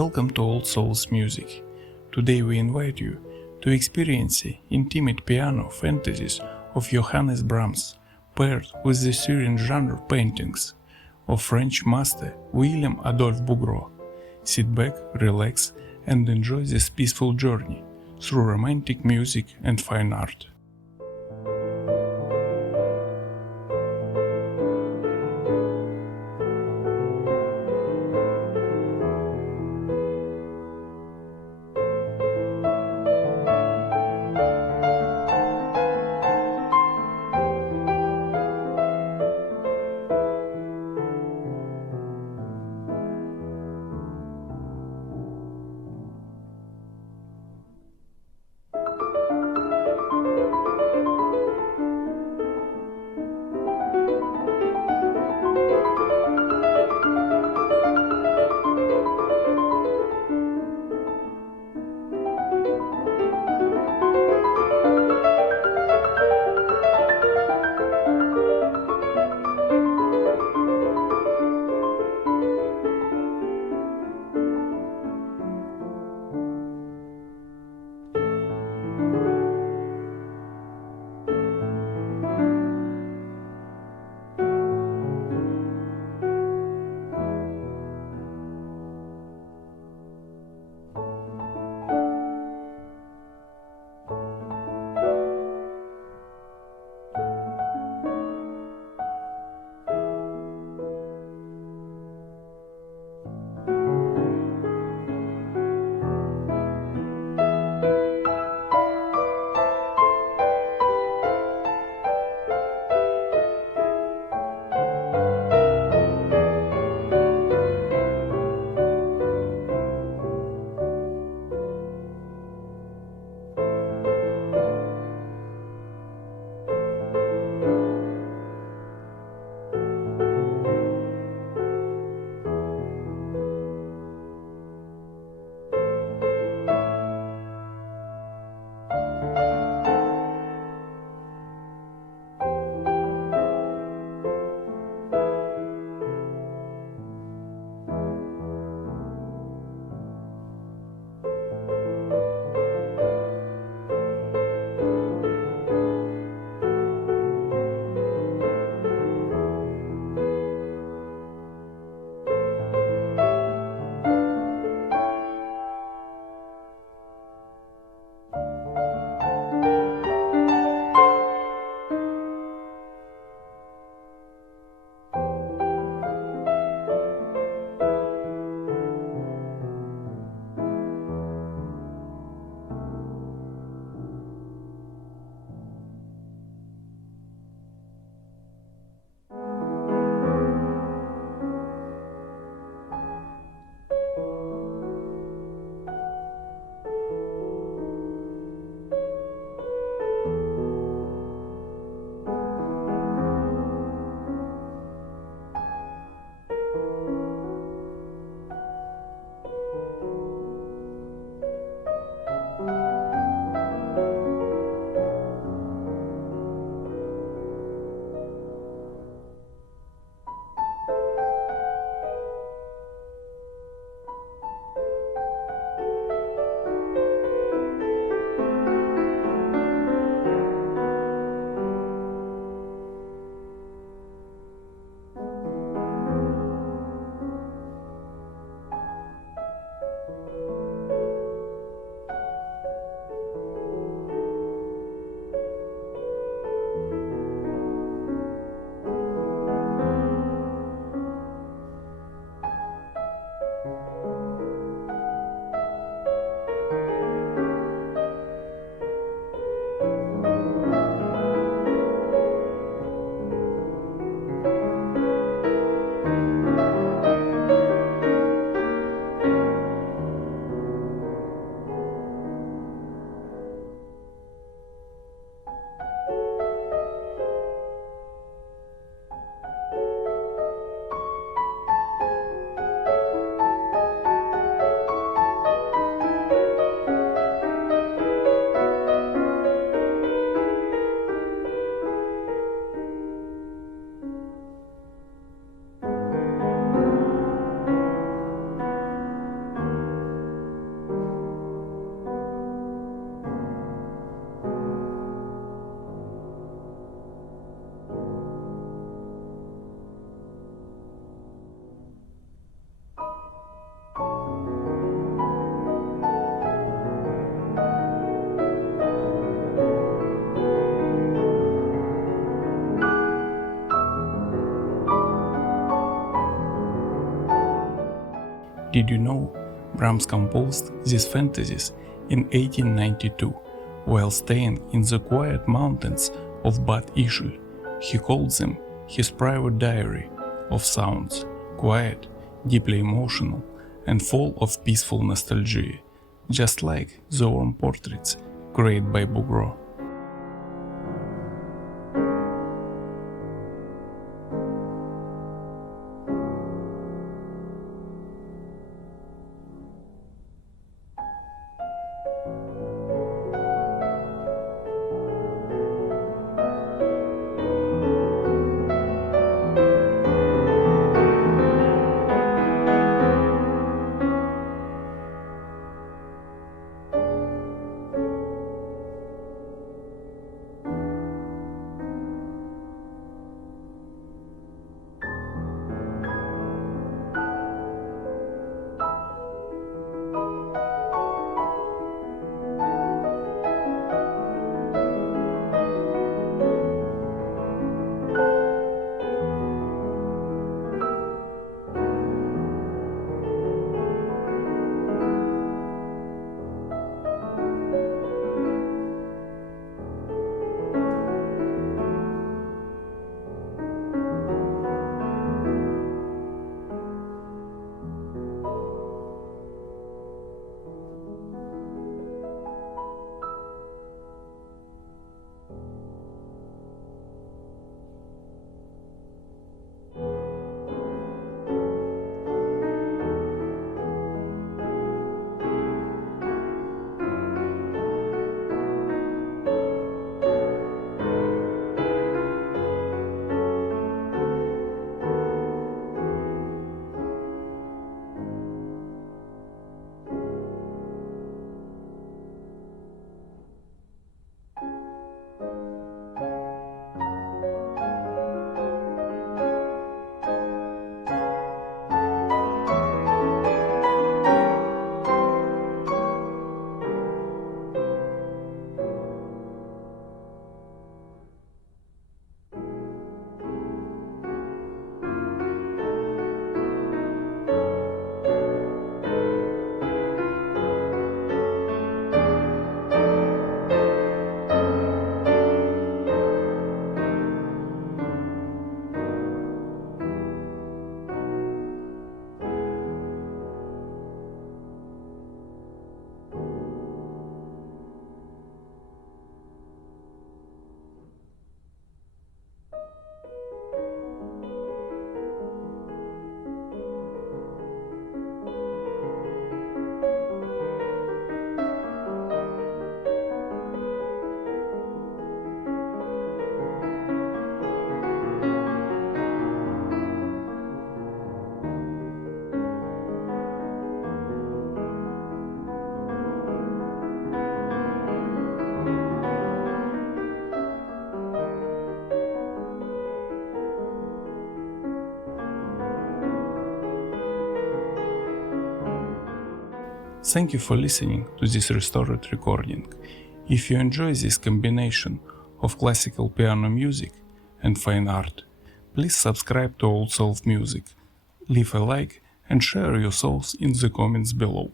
Welcome to Old Souls Music. Today we invite you to experience the intimate piano fantasies of Johannes Brahms, paired with the serene genre paintings of French Master William-Adolphe Bouguereau. Sit back, relax, and enjoy this peaceful journey through romantic music and fine art. Did you know Brahms composed these fantasies in 1892 while staying in the quiet mountains of Bad Ischl? He called them his private diary of sounds, quiet, deeply emotional, and full of peaceful nostalgia, just like the warm portraits created by Bouguereau. Thank you for listening to this restored recording. If you enjoy this combination of classical piano music and fine art, please subscribe to Old Self Music, leave a like and share your thoughts in the comments below.